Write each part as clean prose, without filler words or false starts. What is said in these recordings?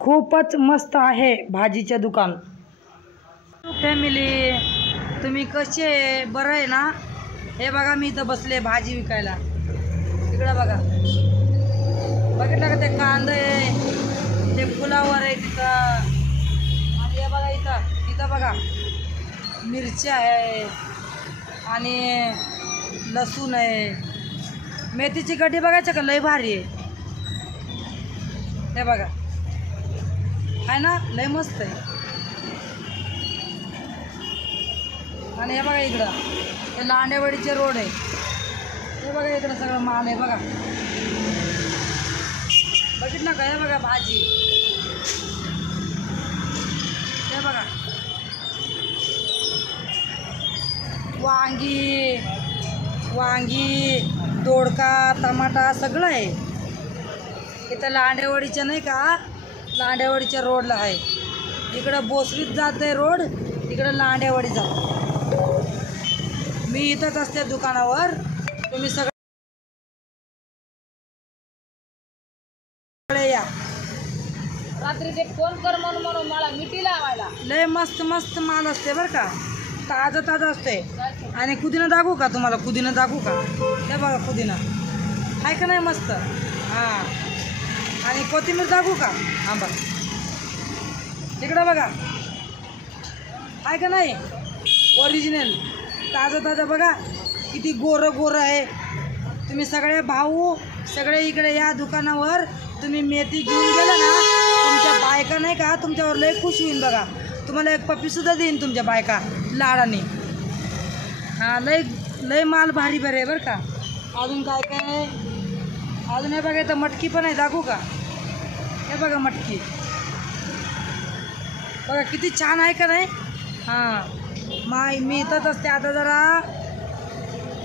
खूपच मस्त आहे भाजीचे दुकान। फॅमिली तुम्ही कसे बरं आहे ना? हे बघा मी इथं बसले भाजी विकायला। इकडं बघा, बघितलं का ते कांदे ते फुलावर आहे तिथं। आणि हे बघा इथं बघा मिरच्या आहे आणि लसूण आहे। मेथीची गड्डी बघायचं का? लय भारी आहे। हे बघा आहे ना, लय मस्त आहे। आणि हे बघा इकडं हे लांडेवाडीचे रोड आहे। हे बघा इकडं सगळं माल आहे बघा, बघितलं का? हे बघा भाजी, हे बघा वांगी दोडका टमाटा सगळं आहे। इथं लांडेवाडीच्या नाही का, लांडेवाडीच्या रोडला आहे। इकडं बोसरीत जाते रोड, इकडं लांडेवाडी जाते। मी इथंच असते दुकानावर, तुम्ही सगळे या। रात्री ते फोन कर म्हणून मला मिठी लावायला। लय मस्त मस्त माल असते बरं का, ताजं असते। आणि पुदिना दाखवू का तुम्हाला? पुदिना दाखवू का? हे बघा पुदिना आहे का नाही मस्त? हां, आणि कोथिंबीर दाखवू का? हां बघा इकडं बघा, आहे का नाही? ओरिजिनल ताजं बघा किती गोरं आहे। तुम्ही सगळे भाऊ सगळे इकडे या दुकानावर। तुम्ही मेथी घेऊन गेला ना, तुमच्या बायका नाही का तुमच्यावर लय खुश होईल बघा। तुम्हाला एक पप्पीसुद्धा देईन तुमच्या बायका लाडाने। हां, लय माल भारी आहे बरं का। अजून काय आहे? अजून हे बघा इथं मटकी पण आहे, दाखवू का? हे बघा मटकी बघा किती छान आहे का नाही? हां, मी इथंच असते। आता जरा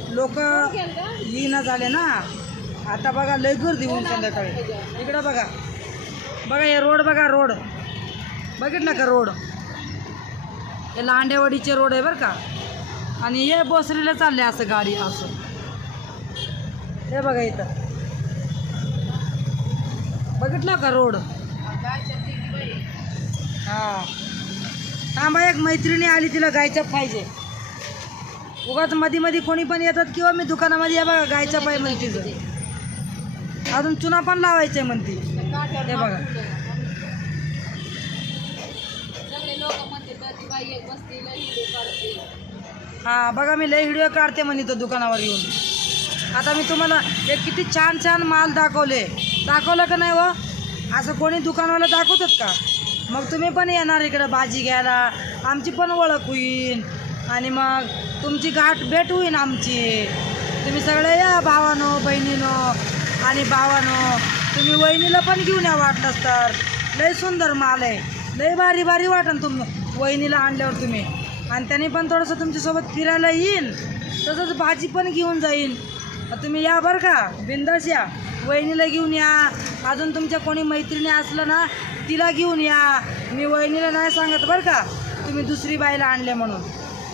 लोक येणं झाले ना, आता बघा लय गर्दी होऊन संध्याकाळी। इकडं बघा हे रोड बघा, रोड बघितलं का? रोड हे लांडेवाडीचे रोड आहे बरं का। आणि हे बोसरीला चालले असं गाडी असं। हे बघा इथं बघितलं का रोड? हां, थांबा एक मैत्रिणी आली, तिला गायचं पाहिजे। उगाच मध्ये कोणी पण येतात किंवा मी दुकानामध्ये, या बघा गायचं पाय म्हणते तिचं। अजून चुना पण लावायचं आहे म्हणते। हे बघा हां, बघा मी लय व्हिडिओ काढते म्हणे तो दुकानावर येऊन। आता मी तुम्हाला एक किती छान माल दाखवलं का नाही व? असं कोणी दुकानवाला दाखवतात का? मग तुम्ही पण येणार इकडं भाजी घ्यायला, आमची पण ओळख होईल आणि मग तुमची भेट होईल आमची। तुम्ही सगळे या भावानो बहिणीनो आणि भावानो। तुम्ही वहिनीला पण घेऊन या वाटलंच तर। लय सुंदर माल आहे, लय भारी वाटन वहिनीला आणल्यावर तुम्ही। आणि त्यांनी पण थोडंसं तुमच्यासोबत फिरायला येईन, तसंच भाजी पण घेऊन जाईन। तुम्ही या बरं का, बिंदास या। वहिनीला घेऊन या, अजून तुमच्या कोणी मैत्रिणी असलं ना तिला घेऊन या। मी वहिनीला नाही सांगत बरं का तुम्ही दुसरी बाईला आणले म्हणून।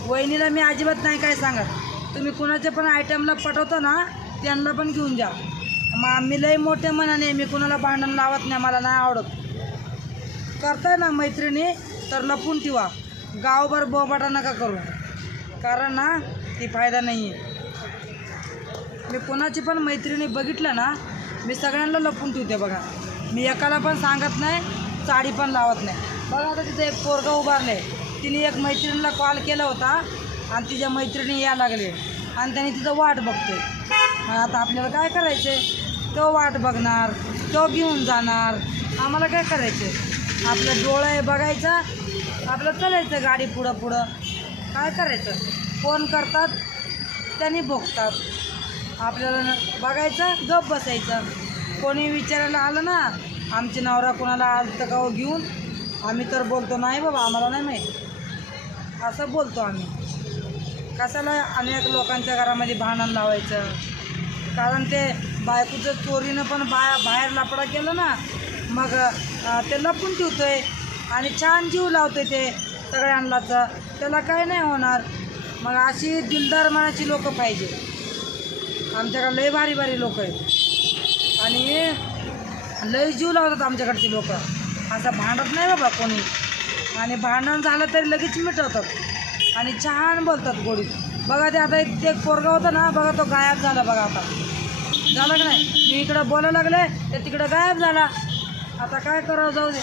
वहिनीला मी अजिबात नाही काय सांगत। तुम्ही कुणाच्या पण आयटमला पटवता ना, त्यांना पण घेऊन जा। मग मी लय मोठे मनाने, मी कुणाला भांडण लावत नाही, मला नाही आवडत। करताय ना मैत्रिणी तर लपून ठेवा, गावभर बोबाटा नका करू, कारण ना ती फायदा नाही आहे। मी कोणाची पण मैत्रिणी बघितलं ना, मी सगळ्यांना लपून ठेवते बघा। मी एकाला पण सांगत नाही, साडी पण लावत नाही। बघा आता तिथे एक पोरगा उभारले, तिने एक मैत्रिणीला कॉल केला होता आणि तिच्या मैत्रिणी या लागले आणि त्यांनी तिथं वाट बघतोय। आता आपल्याला काय करायचे? तो वाट बघणार, तो घेऊन जाणार, आम्हाला काय करायचे? आपलं डोळं आहे बघायचं, आपलं चालायचं गाडी पुढं। काय करायचं? फोन करतात त्यांनी बघतात, आपल्याला बघायचं गप बसायचं। कोणी विचारायला आलं ना आमची नवरा कोणाला आलं का घेऊन, आम्ही तर बोलतो नाही बाबा आम्हाला नाही माहीत, असं बोलतो आम्ही। कशाला अनेक लोकांच्या घरामध्ये भांडण लावायचं? कारण ते बायकोचं चोरीनं पण बाहेर लफडा केलं ना, मग ते लपून ठेवतोय आणि छान जीव लावतोय ते सगळ्यांनाच, त्याला काही नाही होणार। मग अशी दिलदार मनाची लोक पाहिजे। आमच्याकडे लय भारी लोक आहेत आणि लय जीव लावतात आमच्याकडची लोक। असं भांडत नाही बाबा कोणी, आणि भांडण झालं तरी लगेच मिटवतात आणि छान बोलतात गोडीत. बघा ते आता एक पोरगा होता ना बघा, तो गायब झाला बघा. आता झालं की नाही, मी इकडं बोलायला लागले ते तिकडं गायब झाला. आता काय करावं, जाऊ दे.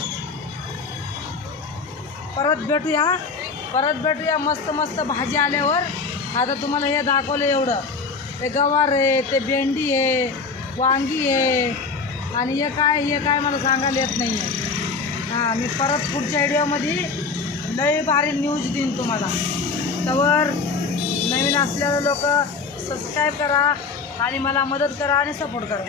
परत भेटूया मस्त मस्त भाजी आल्यावर. आता तुम्हाला हे दाखवलं एवढं, ते गवार आहे, ते भेंडी आहे, वांगी आहे, आणि हे काय मला सांगायला येत नाही आहे. हां, मी परत पुढच्या व्हिडिओमध्ये लई भारी न्यूज देईन तुम्हाला. त्यावर नवीन असलेले लोक सबस्क्राईब करा आणि मला मदत करा आणि सपोर्ट करा.